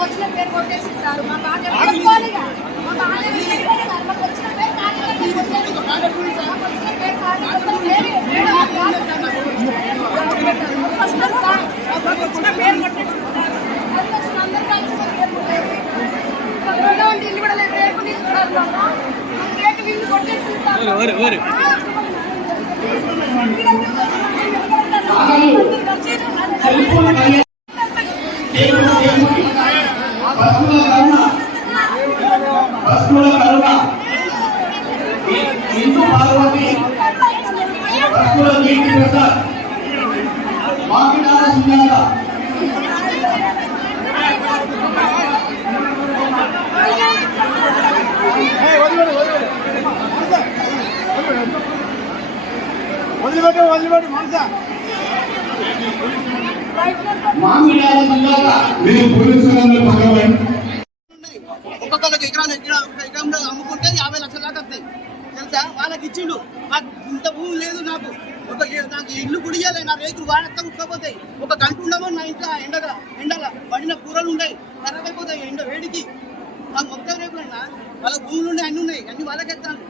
వచ్చిన పేరు కొట్టేసి సార్ మా బాధ ఇల్లు కూడా లేదు రేపు ఇల్లు కొట్టేసి హిందూ పార్వతి మామిడాల సుజాత మామిడాల సుజాత మీరు పోలీసులందరూ భగవాన్ ఒక్కొక్కరికి ఎకరంలో అమ్ముకుంటే 50 లక్షల దాకా వస్తాయి తెలుసా. వాళ్ళకి ఇచ్చిండు. నాకు ఇంత భూమి లేదు, నాకు ఇల్లు గుడియాలి, నా రేకులు వాడతా ఉట్టకపోతాయి. ఒక గంట ఉండమో నా ఇంట్లో ఎండల పడిన కూరలు ఉన్నాయి, ఖరాబ్ అయిపోతాయి ఎండ వేడికి. నాకు మొత్తం రేకులైనా వాళ్ళ భూములు ఉన్నాయి, అన్ని ఉన్నాయి, అన్ని వాళ్ళకి ఎత్తాను.